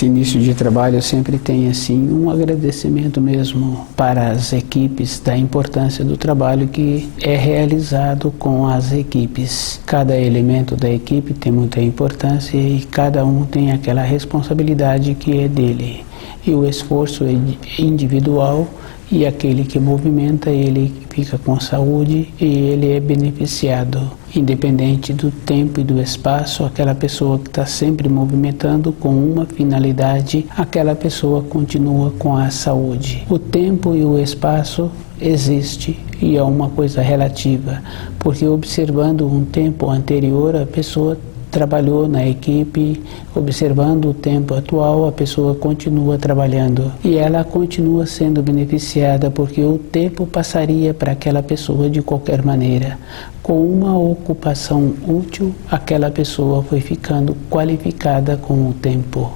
Esse início de trabalho sempre tem assim um agradecimento mesmo para as equipes da importância do trabalho que é realizado com as equipes. Cada elemento da equipe tem muita importância e cada um tem aquela responsabilidade que é dele. E o esforço é individual e aquele que movimenta, ele fica com saúde e ele é beneficiado. Independente do tempo e do espaço, aquela pessoa que está sempre movimentando com uma finalidade, aquela pessoa continua com a saúde. O tempo e o espaço existe e é uma coisa relativa, porque observando um tempo anterior, a pessoa trabalhou na equipe, observando o tempo atual, a pessoa continua trabalhando e ela continua sendo beneficiada porque o tempo passaria para aquela pessoa de qualquer maneira. Com uma ocupação útil, aquela pessoa foi ficando qualificada com o tempo.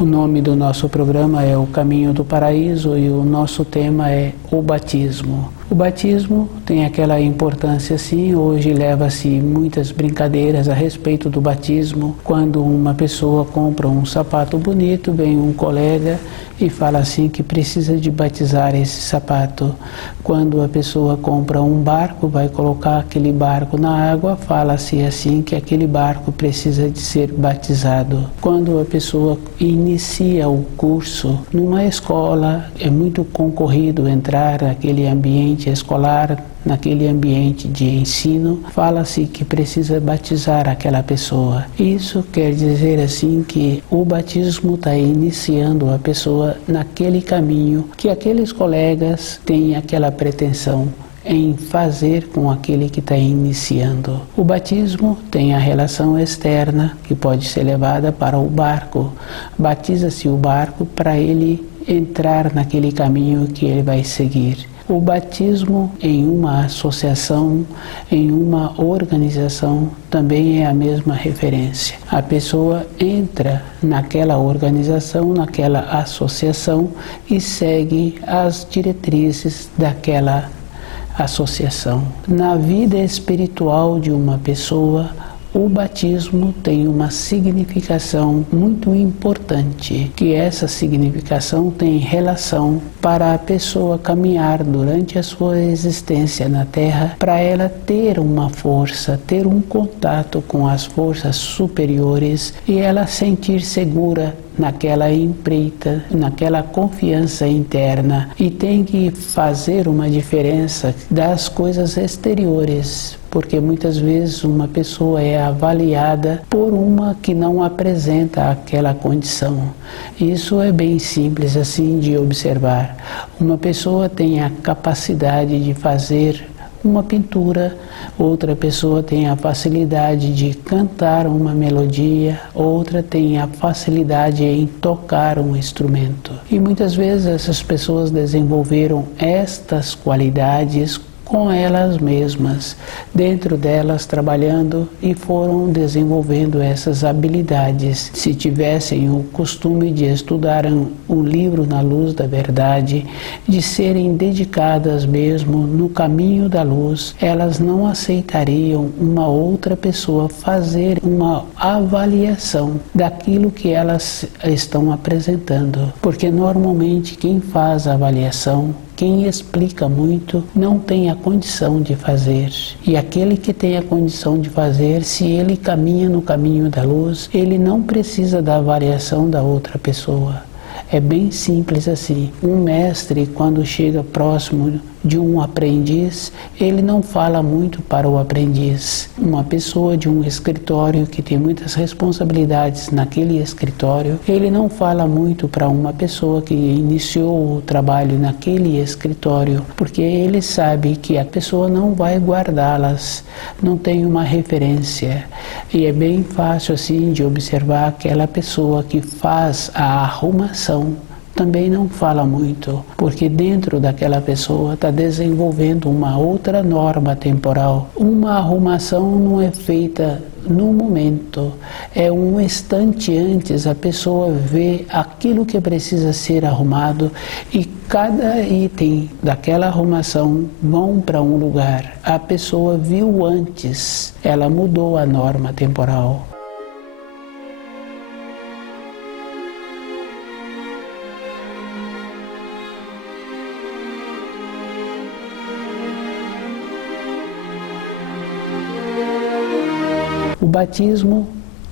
O nome do nosso programa é O Caminho do Paraíso e o nosso tema é o batismo. O batismo tem aquela importância sim, hoje leva-se muitas brincadeiras a respeito do batismo. Quando uma pessoa compra um sapato bonito, vem um colega e fala assim que precisa de batizar esse sapato. Quando a pessoa compra um barco, vai colocar aquele barco na água, fala-se assim que aquele barco precisa de ser batizado. Quando a pessoa inicia o curso numa escola, é muito concorrido entrar naquele ambiente escolar, naquele ambiente de ensino, fala-se que precisa batizar aquela pessoa. Isso quer dizer assim que o batismo está iniciando a pessoa naquele caminho que aqueles colegas têm aquela pretensão em fazer com aquele que está iniciando. O batismo tem a relação externa que pode ser levada para o barco. Batiza-se o barco para ele entrar naquele caminho que ele vai seguir. O batismo em uma associação, em uma organização, também é a mesma referência. A pessoa entra naquela organização, naquela associação e segue as diretrizes daquela associação. Na vida espiritual de uma pessoa, o batismo tem uma significação muito importante, que essa significação tem relação para a pessoa caminhar durante a sua existência na Terra, para ela ter uma força, ter um contato com as forças superiores e ela sentir segura naquela empreita, naquela confiança interna, e tem que fazer uma diferença das coisas exteriores, porque muitas vezes uma pessoa é avaliada por uma que não apresenta aquela condição. Isso é bem simples assim de observar. Uma pessoa tem a capacidade de fazer uma pintura, outra pessoa tem a facilidade de cantar uma melodia, outra tem a facilidade em tocar um instrumento. E muitas vezes essas pessoas desenvolveram estas qualidades com elas mesmas, dentro delas trabalhando e foram desenvolvendo essas habilidades. Se tivessem o costume de estudar um livro na luz da verdade, de serem dedicadas mesmo no caminho da luz, elas não aceitariam uma outra pessoa fazer uma avaliação daquilo que elas estão apresentando, porque normalmente quem faz a avaliação, quem explica muito, não tem a condição de fazer. E aquele que tem a condição de fazer, se ele caminha no caminho da luz, ele não precisa da avaliação da outra pessoa. É bem simples assim. Um mestre, quando chega próximo de um aprendiz, ele não fala muito para o aprendiz. Uma pessoa de um escritório que tem muitas responsabilidades naquele escritório, ele não fala muito para uma pessoa que iniciou o trabalho naquele escritório, porque ele sabe que a pessoa não vai guardá-las, não tem uma referência. E é bem fácil assim de observar aquela pessoa que faz a arrumação também não fala muito, porque dentro daquela pessoa está desenvolvendo uma outra norma temporal. Uma arrumação não é feita no momento, é um instante antes a pessoa vê aquilo que precisa ser arrumado e cada item daquela arrumação vão para um lugar. A pessoa viu antes, ela mudou a norma temporal. O batismo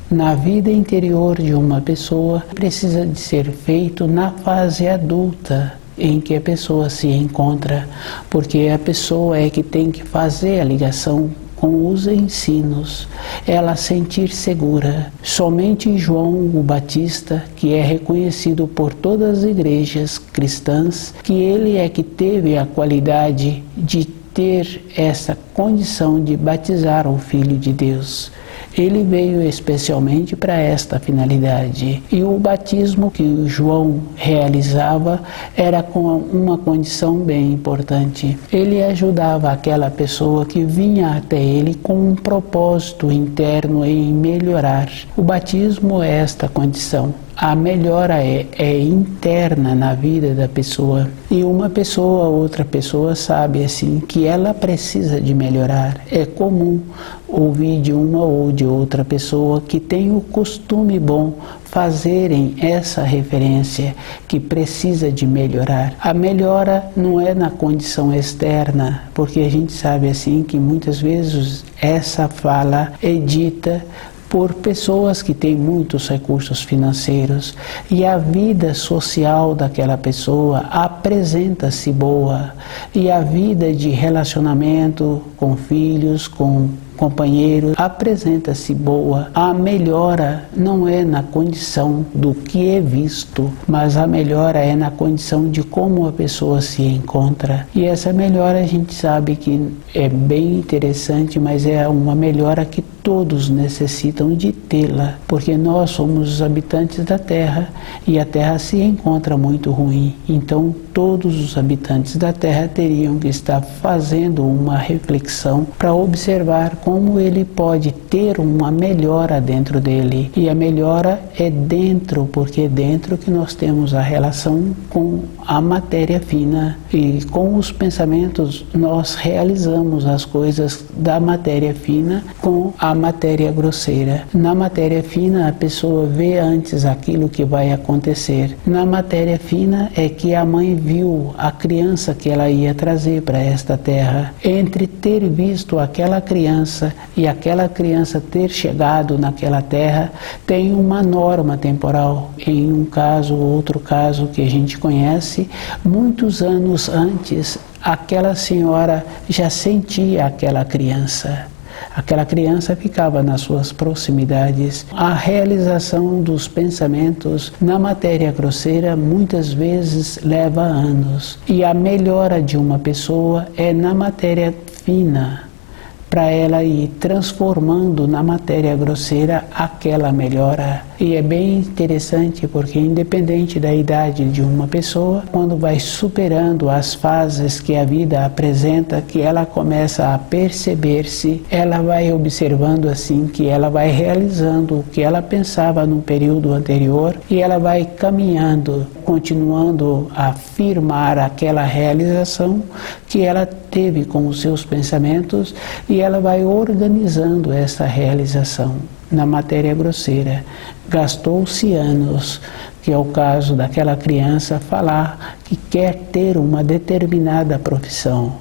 na vida interior de uma pessoa precisa de ser feito na fase adulta em que a pessoa se encontra, porque a pessoa é que tem que fazer a ligação com os ensinos, ela sentir segura. Somente João o Batista, que é reconhecido por todas as igrejas cristãs, que ele é que teve a qualidade de ter essa condição de batizar o Filho de Deus. Ele veio especialmente para esta finalidade. E o batismo que João realizava era com uma condição bem importante. Ele ajudava aquela pessoa que vinha até ele com um propósito interno em melhorar. O batismo é esta condição. A melhora é interna na vida da pessoa. E uma pessoa, outra pessoa sabe assim que ela precisa de melhorar. É comum ouvir de uma ou de outra pessoa que tem o costume bom fazerem essa referência que precisa de melhorar. A melhora não é na condição externa, porque a gente sabe assim que muitas vezes essa fala é dita por pessoas que têm muitos recursos financeiros e a vida social daquela pessoa apresenta-se boa e a vida de relacionamento com filhos, com companheiros, apresenta-se boa. A melhora não é na condição do que é visto, mas a melhora é na condição de como a pessoa se encontra. E essa melhora a gente sabe que é bem interessante, mas é uma melhora que todos necessitam de tê-la, porque nós somos os habitantes da Terra e a Terra se encontra muito ruim. Então todos os habitantes da Terra teriam que estar fazendo uma reflexão para observar como ele pode ter uma melhora dentro dele. E a melhora é dentro, porque é dentro que nós temos a relação com a matéria fina. E com os pensamentos nós realizamos as coisas da matéria fina com a matéria grosseira. Na matéria fina a pessoa vê antes aquilo que vai acontecer. Na matéria fina é que a mãe viu a criança que ela ia trazer para esta terra. Entre ter visto aquela criança e aquela criança ter chegado naquela terra, tem uma norma temporal. Em um caso, outro caso que a gente conhece, muitos anos antes, aquela senhora já sentia aquela criança. Aquela criança ficava nas suas proximidades. A realização dos pensamentos na matéria grosseira muitas vezes leva anos. E a melhora de uma pessoa é na matéria fina, para ela ir transformando na matéria grosseira aquela melhora. E é bem interessante porque independente da idade de uma pessoa, quando vai superando as fases que a vida apresenta, que ela começa a perceber-se, ela vai observando assim que ela vai realizando o que ela pensava no período anterior e ela vai caminhando, continuando a firmar aquela realização que ela teve com os seus pensamentos e ela vai organizando essa realização na matéria grosseira. Gastou-se anos, que é o caso daquela criança falar que quer ter uma determinada profissão.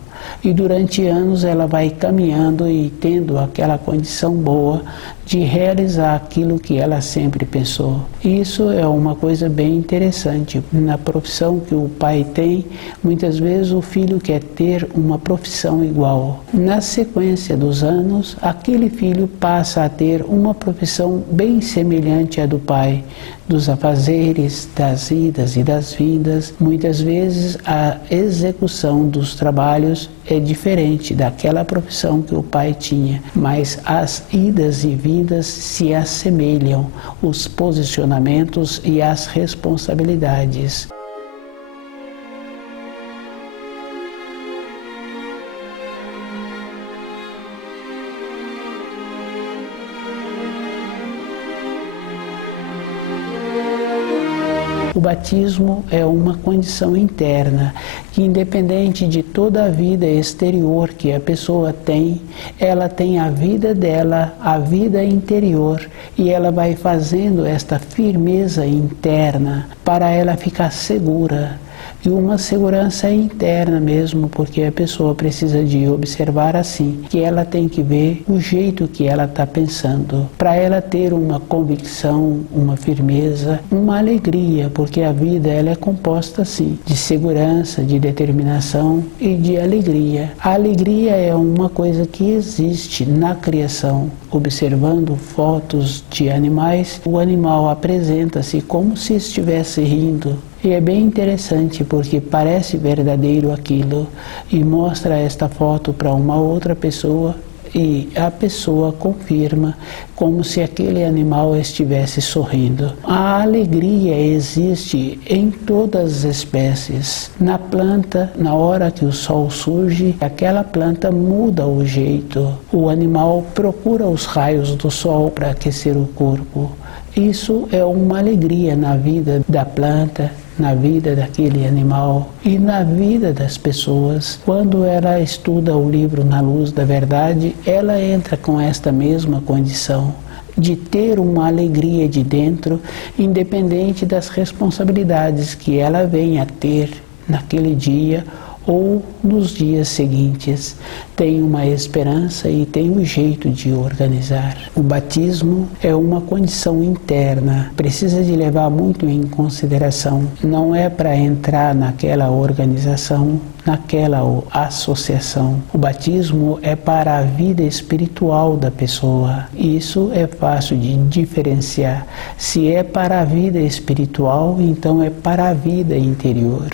E durante anos ela vai caminhando e tendo aquela condição boa de realizar aquilo que ela sempre pensou. Isso é uma coisa bem interessante. Na profissão que o pai tem, muitas vezes o filho quer ter uma profissão igual. Na sequência dos anos, aquele filho passa a ter uma profissão bem semelhante à do pai, dos afazeres, das idas e das vindas. Muitas vezes a execução dos trabalhos é diferente daquela profissão que o pai tinha, mas as idas e vindas se assemelham, os posicionamentos e as responsabilidades. O batismo é uma condição interna que, independente de toda a vida exterior que a pessoa tem, ela tem a vida dela, a vida interior, e ela vai fazendo esta firmeza interna para ela ficar segura. E uma segurança interna mesmo, porque a pessoa precisa de observar assim, que ela tem que ver o jeito que ela está pensando, para ela ter uma convicção, uma firmeza, uma alegria, porque a vida ela é composta assim, de segurança, de determinação e de alegria. A alegria é uma coisa que existe na criação. Observando fotos de animais, o animal apresenta-se como se estivesse rindo. E é bem interessante porque parece verdadeiro aquilo e mostra esta foto para uma outra pessoa e a pessoa confirma como se aquele animal estivesse sorrindo. A alegria existe em todas as espécies. Na planta, na hora que o sol surge, aquela planta muda o jeito. O animal procura os raios do sol para aquecer o corpo. Isso é uma alegria na vida da planta, na vida daquele animal e na vida das pessoas. Quando ela estuda o livro Na Luz da Verdade, ela entra com esta mesma condição de ter uma alegria de dentro, independente das responsabilidades que ela venha a ter naquele dia ou nos dias seguintes. Tem uma esperança e tem um jeito de organizar. O batismo é uma condição interna, precisa de levar muito em consideração. Não é para entrar naquela organização, naquela associação. O batismo é para a vida espiritual da pessoa. Isso é fácil de diferenciar. Se é para a vida espiritual, então é para a vida interior.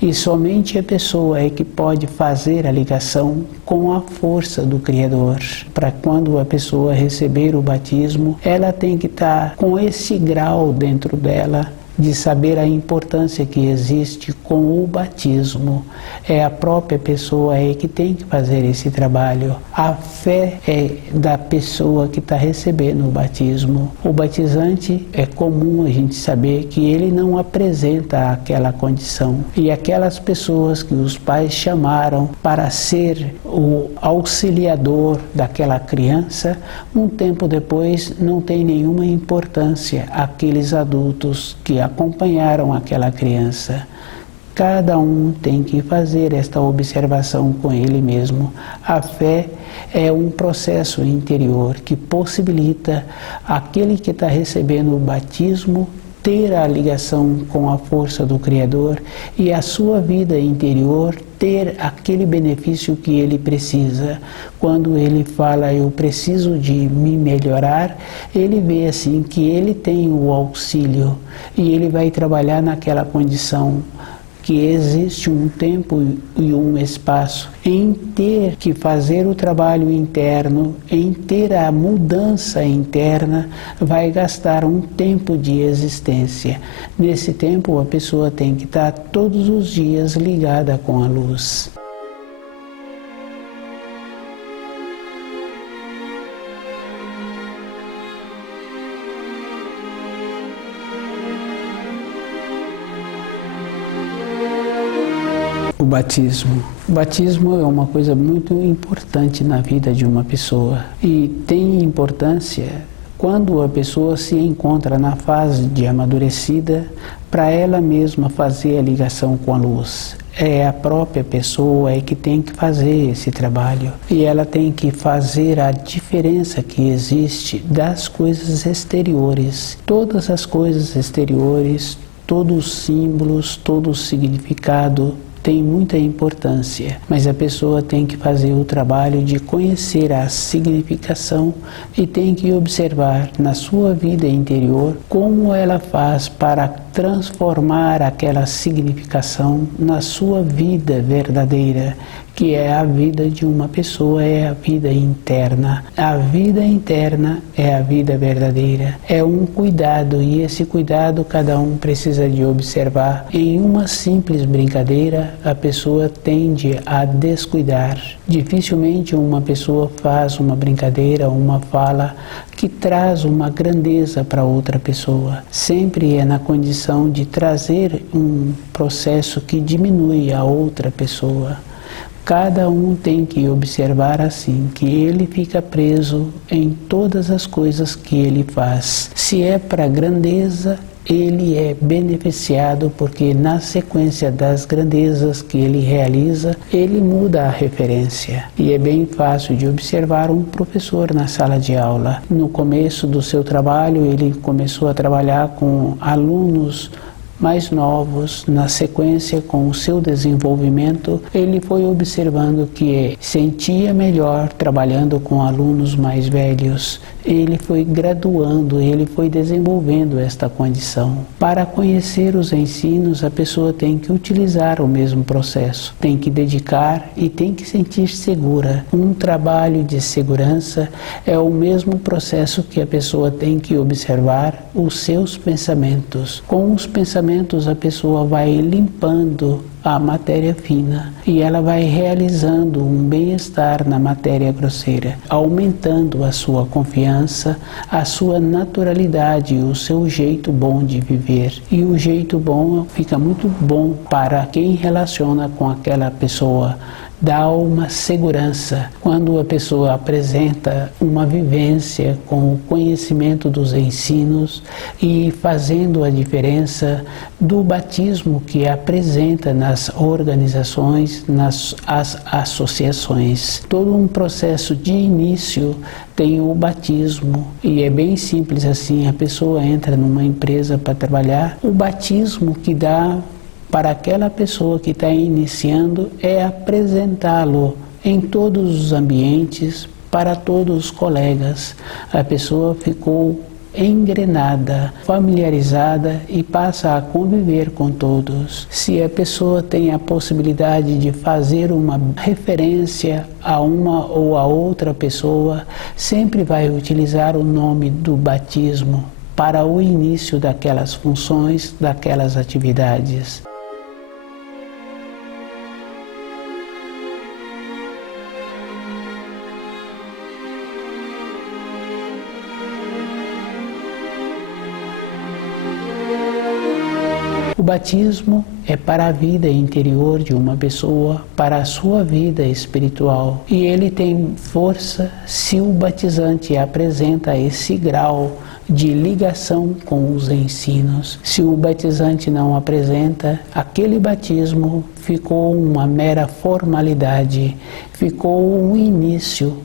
E somente a pessoa é que pode fazer a ligação com a força do Criador. Para quando a pessoa receber o batismo, ela tem que estar com esse grau dentro dela de saber a importância que existe com o batismo. É a própria pessoa que tem que fazer esse trabalho. A fé é da pessoa que está recebendo o batismo. O batizante, é comum a gente saber que ele não apresenta aquela condição. E aquelas pessoas que os pais chamaram para ser o auxiliador daquela criança, um tempo depois não tem nenhuma importância aqueles adultos que acompanharam aquela criança. Cada um tem que fazer esta observação com ele mesmo. A fé é um processo interior que possibilita aquele que está recebendo o batismo ter a ligação com a força do Criador e a sua vida interior ter aquele benefício que ele precisa. Quando ele fala, eu preciso de me melhorar, ele vê assim que ele tem o auxílio e ele vai trabalhar naquela condição que existe um tempo e um espaço, em ter que fazer o trabalho interno, em ter a mudança interna, vai gastar um tempo de existência. Nesse tempo, a pessoa tem que estar todos os dias ligada com a luz. O batismo. O batismo é uma coisa muito importante na vida de uma pessoa e tem importância quando a pessoa se encontra na fase de amadurecida para ela mesma fazer a ligação com a luz. É a própria pessoa que tem que fazer esse trabalho e ela tem que fazer a diferença que existe das coisas exteriores. Todas as coisas exteriores, todos os símbolos, todo o significado tem muita importância, mas a pessoa tem que fazer o trabalho de conhecer a significação e tem que observar na sua vida interior como ela faz para transformar aquela significação na sua vida verdadeira, que é a vida de uma pessoa, é a vida interna. A vida interna é a vida verdadeira. É um cuidado e esse cuidado cada um precisa de observar. Em uma simples brincadeira, a pessoa tende a descuidar. Dificilmente uma pessoa faz uma brincadeira, uma fala que traz uma grandeza para outra pessoa. Sempre é na condição condição de trazer um processo que diminui a outra pessoa. Cada um tem que observar assim, que ele fica preso em todas as coisas que ele faz. Se é para grandeza, ele é beneficiado porque na sequência das grandezas que ele realiza, ele muda a referência. E é bem fácil de observar um professor na sala de aula. No começo do seu trabalho, ele começou a trabalhar com alunos mais novos. Na sequência, com o seu desenvolvimento, ele foi observando que sentia melhor trabalhando com alunos mais velhos. Ele foi graduando, ele foi desenvolvendo esta condição. Para conhecer os ensinos, a pessoa tem que utilizar o mesmo processo, tem que dedicar e tem que sentir segura. Um trabalho de segurança é o mesmo processo que a pessoa tem que observar os seus pensamentos. Com os pensamentos, a pessoa vai limpando a matéria fina e ela vai realizando um bem-estar na matéria grosseira, aumentando a sua confiança, a sua naturalidade, o seu jeito bom de viver. E o jeito bom fica muito bom para quem relaciona com aquela pessoa. Dá uma segurança. Quando a pessoa apresenta uma vivência com o conhecimento dos ensinos e fazendo a diferença do batismo que apresenta nas organizações, nas associações. Todo um processo de início tem o batismo e é bem simples assim, a pessoa entra numa empresa para trabalhar, o batismo que dá para aquela pessoa que está iniciando é apresentá-lo em todos os ambientes, para todos os colegas. A pessoa ficou engrenada, familiarizada e passa a conviver com todos. Se a pessoa tem a possibilidade de fazer uma referência a uma ou a outra pessoa, sempre vai utilizar o nome do batismo para o início daquelas funções, daquelas atividades. O batismo é para a vida interior de uma pessoa, para a sua vida espiritual. E ele tem força se o batizante apresenta esse grau de ligação com os ensinos. Se o batizante não apresenta, aquele batismo ficou uma mera formalidade, ficou um início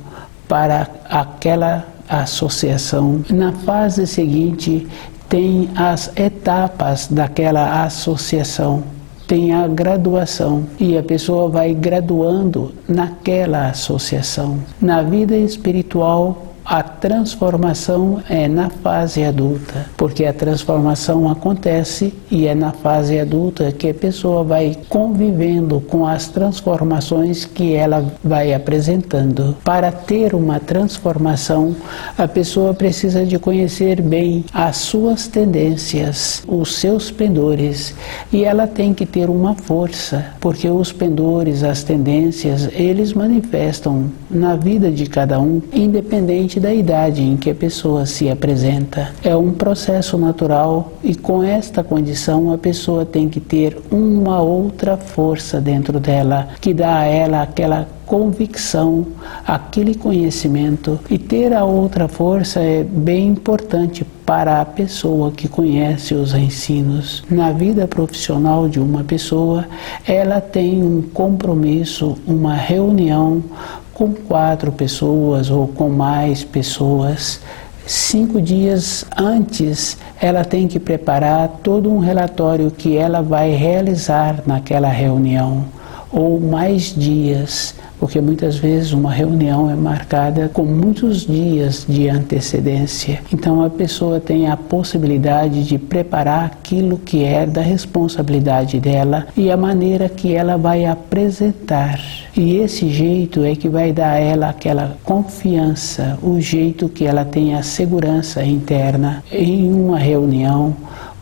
para aquela associação. Na fase seguinte, tem as etapas daquela associação, tem a graduação e a pessoa vai graduando naquela associação. Na vida espiritual, a transformação é na fase adulta, porque a transformação acontece e é na fase adulta que a pessoa vai convivendo com as transformações que ela vai apresentando. Para ter uma transformação, a pessoa precisa de conhecer bem as suas tendências, os seus pendores, e ela tem que ter uma força, porque os pendores, as tendências, eles manifestam na vida de cada um, independente da idade em que a pessoa se apresenta. É um processo natural e com esta condição a pessoa tem que ter uma outra força dentro dela que dá a ela aquela convicção, aquele conhecimento. E ter a outra força é bem importante para a pessoa que conhece os ensinos. Na vida profissional de uma pessoa, ela tem um compromisso, uma reunião com 4 pessoas ou com mais pessoas. 5 dias antes, ela tem que preparar todo um relatório que ela vai realizar naquela reunião, ou mais dias, porque muitas vezes uma reunião é marcada com muitos dias de antecedência. Então a pessoa tem a possibilidade de preparar aquilo que é da responsabilidade dela e a maneira que ela vai apresentar. E esse jeito é que vai dar a ela aquela confiança, o jeito que ela tem a segurança interna em uma reunião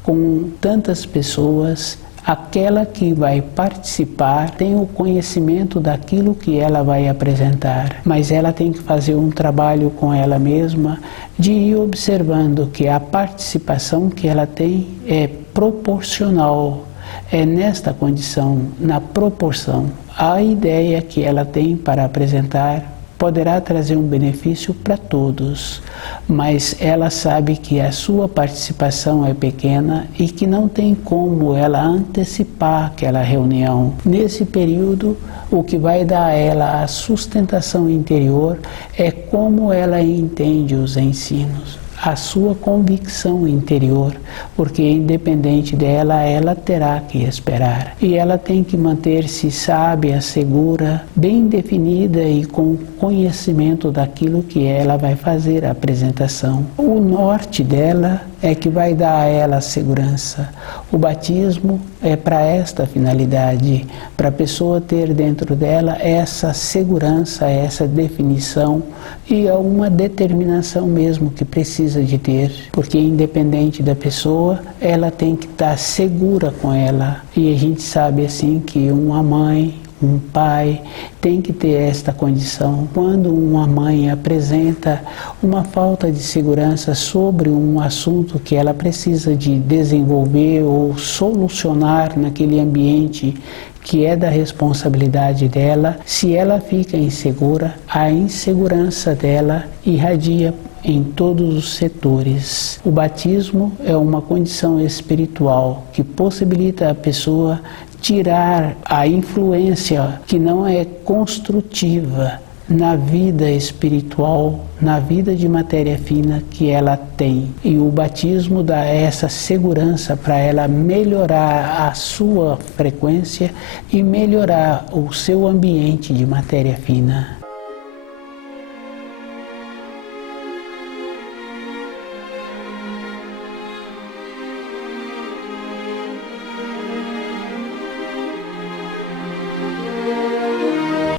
com tantas pessoas. Aquela que vai participar tem o conhecimento daquilo que ela vai apresentar, mas ela tem que fazer um trabalho com ela mesma de ir observando que a participação que ela tem é proporcional. É nesta condição, na proporção, a ideia que ela tem para apresentar poderá trazer um benefício para todos, mas ela sabe que a sua participação é pequena e que não tem como ela antecipar aquela reunião. Nesse período, o que vai dar a ela a sustentação interior é como ela entende os ensinos, a sua convicção interior, porque independente dela, ela terá que esperar. E ela tem que manter-se sábia, segura, bem definida e com conhecimento daquilo que ela vai fazer a apresentação. O norte dela é que vai dar a ela segurança. O batismo é para esta finalidade, para a pessoa ter dentro dela essa segurança, essa definição e uma determinação mesmo que precisa de ter, porque independente da pessoa, ela tem que estar segura com ela. E a gente sabe assim que uma mãe, um pai tem que ter esta condição. Quando uma mãe apresenta uma falta de segurança sobre um assunto que ela precisa de desenvolver ou solucionar naquele ambiente que é da responsabilidade dela, se ela fica insegura, a insegurança dela irradia em todos os setores. O batismo é uma condição espiritual que possibilita a pessoa tirar a influência que não é construtiva na vida espiritual, na vida de matéria fina que ela tem. E o batismo dá essa segurança para ela melhorar a sua frequência e melhorar o seu ambiente de matéria fina.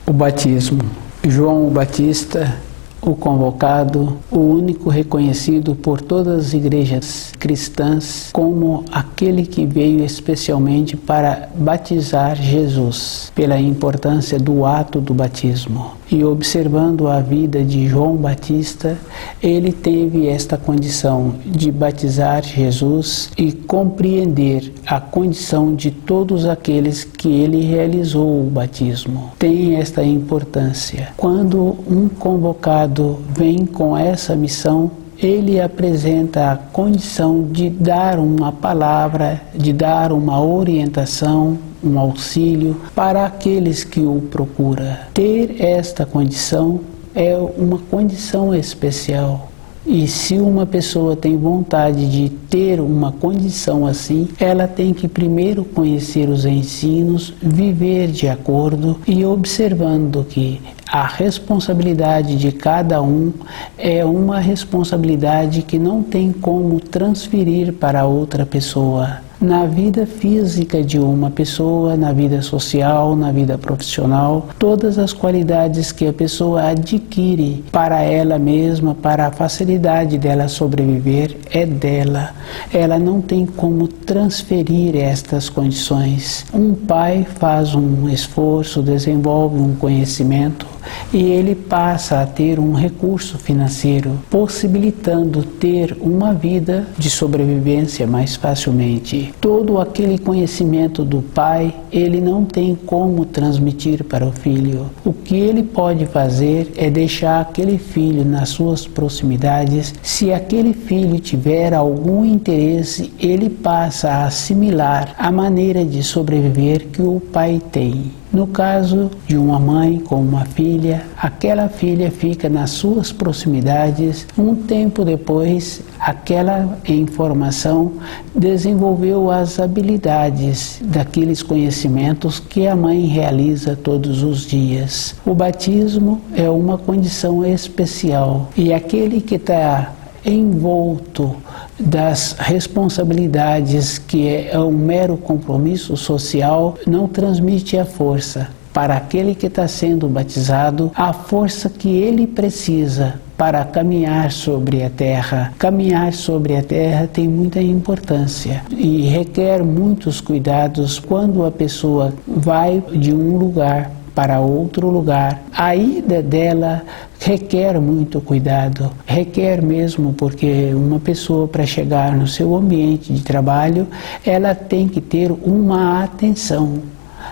O batismo. João Batista, o convocado, o único reconhecido por todas as igrejas cristãs como aquele que veio especialmente para batizar Jesus, pela importância do ato do batismo. E observando a vida de João Batista, ele teve esta condição de batizar Jesus e compreender a condição de todos aqueles que ele realizou o batismo. Tem esta importância. Quando um convocado vem com essa missão, ele apresenta a condição de dar uma palavra, de dar uma orientação, um auxílio para aqueles que o procuram. Ter esta condição é uma condição especial. E se uma pessoa tem vontade de ter uma condição assim, ela tem que primeiro conhecer os ensinos, viver de acordo e observando que a responsabilidade de cada um é uma responsabilidade que não tem como transferir para outra pessoa. Na vida física de uma pessoa, na vida social, na vida profissional, todas as qualidades que a pessoa adquire para ela mesma, para a facilidade dela sobreviver, é dela. Ela não tem como transferir estas condições. Um pai faz um esforço, desenvolve um conhecimento e ele passa a ter um recurso financeiro, possibilitando ter uma vida de sobrevivência mais facilmente. Todo aquele conhecimento do pai, ele não tem como transmitir para o filho. O que ele pode fazer é deixar aquele filho nas suas proximidades. Se aquele filho tiver algum interesse, ele passa a assimilar a maneira de sobreviver que o pai tem. No caso de uma mãe com uma filha, aquela filha fica nas suas proximidades. Um tempo depois, aquela informação desenvolveu as habilidades daqueles conhecimentos que a mãe realiza todos os dias. O batismo é uma condição especial e aquele que está envolto das responsabilidades que é um mero compromisso social, não transmite a força para aquele que está sendo batizado, a força que ele precisa para caminhar sobre a terra. Caminhar sobre a terra tem muita importância e requer muitos cuidados quando a pessoa vai de um lugar para outro lugar. A ida dela requer muito cuidado, requer mesmo, porque uma pessoa, para chegar no seu ambiente de trabalho, ela tem que ter uma atenção.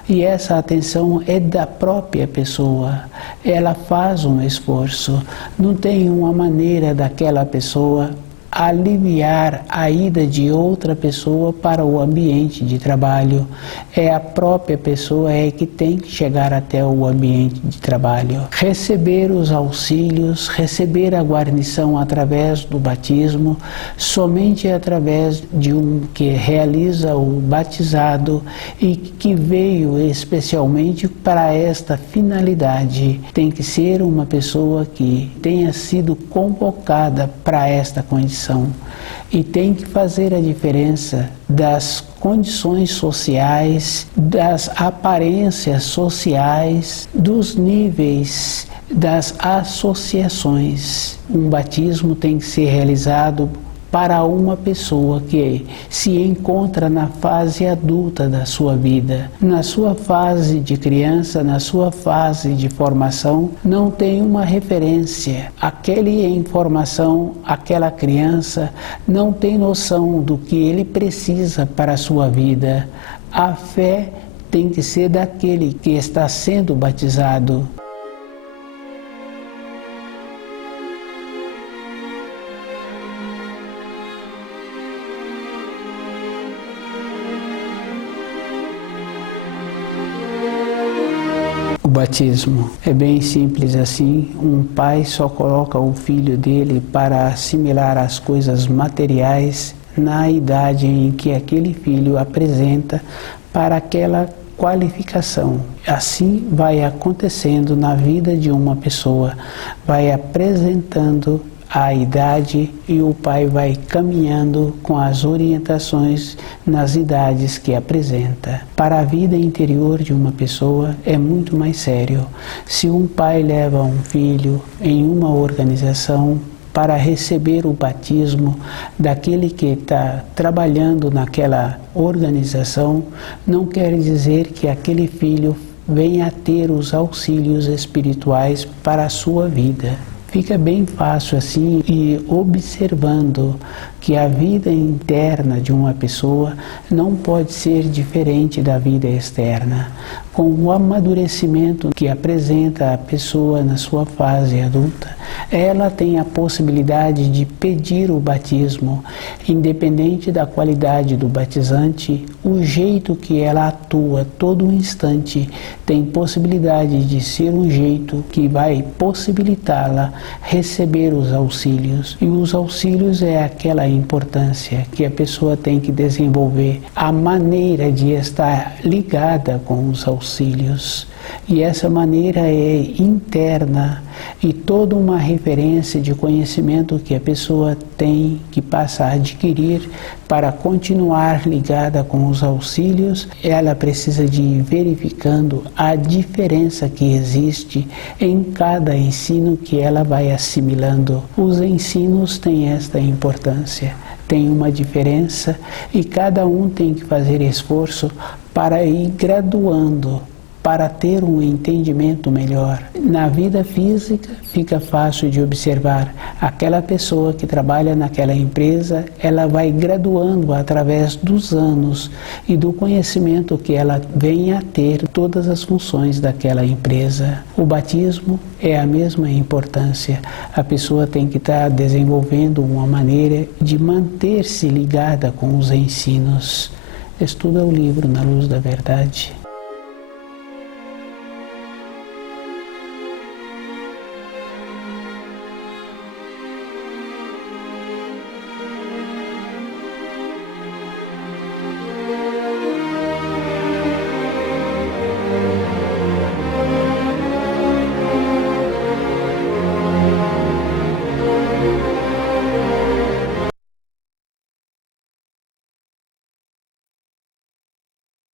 E essa atenção é da própria pessoa. Ela faz um esforço. Não tem uma maneira daquela pessoa aliviar a ida de outra pessoa para o ambiente de trabalho. É a própria pessoa que tem que chegar até o ambiente de trabalho. Receber os auxílios, receber a guarnição através do batismo, somente através de um que realiza o batizado e que veio especialmente para esta finalidade. Tem que ser uma pessoa que tenha sido convocada para esta condição. E tem que fazer a diferença das condições sociais, das aparências sociais, dos níveis, das associações. Um batismo tem que ser realizado para uma pessoa que se encontra na fase adulta da sua vida. Na sua fase de criança, na sua fase de formação, não tem uma referência. Aquele em formação, aquela criança, não tem noção do que ele precisa para a sua vida. A fé tem que ser daquele que está sendo batizado. O batismo é bem simples assim. Um pai só coloca o filho dele para assimilar as coisas materiais na idade em que aquele filho apresenta para aquela qualificação. Assim vai acontecendo na vida de uma pessoa, vai apresentando a idade e o pai vai caminhando com as orientações nas idades que apresenta. Para a vida interior de uma pessoa é muito mais sério. Se um pai leva um filho em uma organização para receber o batismo daquele que está trabalhando naquela organização, não quer dizer que aquele filho venha a ter os auxílios espirituais para a sua vida. Fica bem fácil assim ir observando que a vida interna de uma pessoa não pode ser diferente da vida externa. Com o amadurecimento que apresenta a pessoa na sua fase adulta, ela tem a possibilidade de pedir o batismo, independente da qualidade do batizante, o jeito que ela atua todo instante tem possibilidade de ser um jeito que vai possibilitá-la receber os auxílios. E os auxílios é aquela importância que a pessoa tem que desenvolver, a maneira de estar ligada com os auxílios. E essa maneira é interna e toda uma referência de conhecimento que a pessoa tem que passar a adquirir para continuar ligada com os auxílios. Ela precisa de ir verificando a diferença que existe em cada ensino que ela vai assimilando. Os ensinos têm esta importância, tem uma diferença e cada um tem que fazer esforço para ir graduando, para ter um entendimento melhor. Na vida física fica fácil de observar. Aquela pessoa que trabalha naquela empresa, ela vai graduando através dos anos e do conhecimento que ela vem a ter todas as funções daquela empresa. O batismo é a mesma importância. A pessoa tem que estar desenvolvendo uma maneira de manter-se ligada com os ensinos. Estuda o livro Na Luz da Verdade.